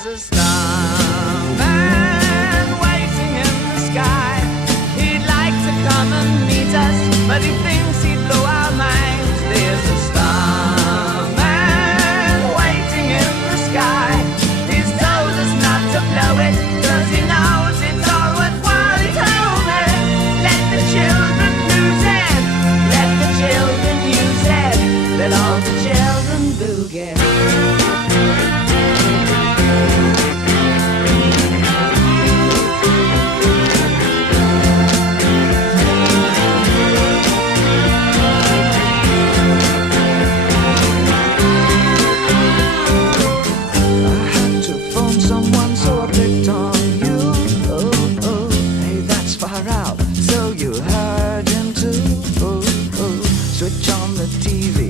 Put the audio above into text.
There's a starman waiting in the sky. He'd like to come and meet us, but he thinks he'd blow our minds. There's a starman waiting in the sky. He's told us not to blow it, 'cause he knows it's all worthwhile. He told me, let the children lose it, let the children use it, let all the children boogie.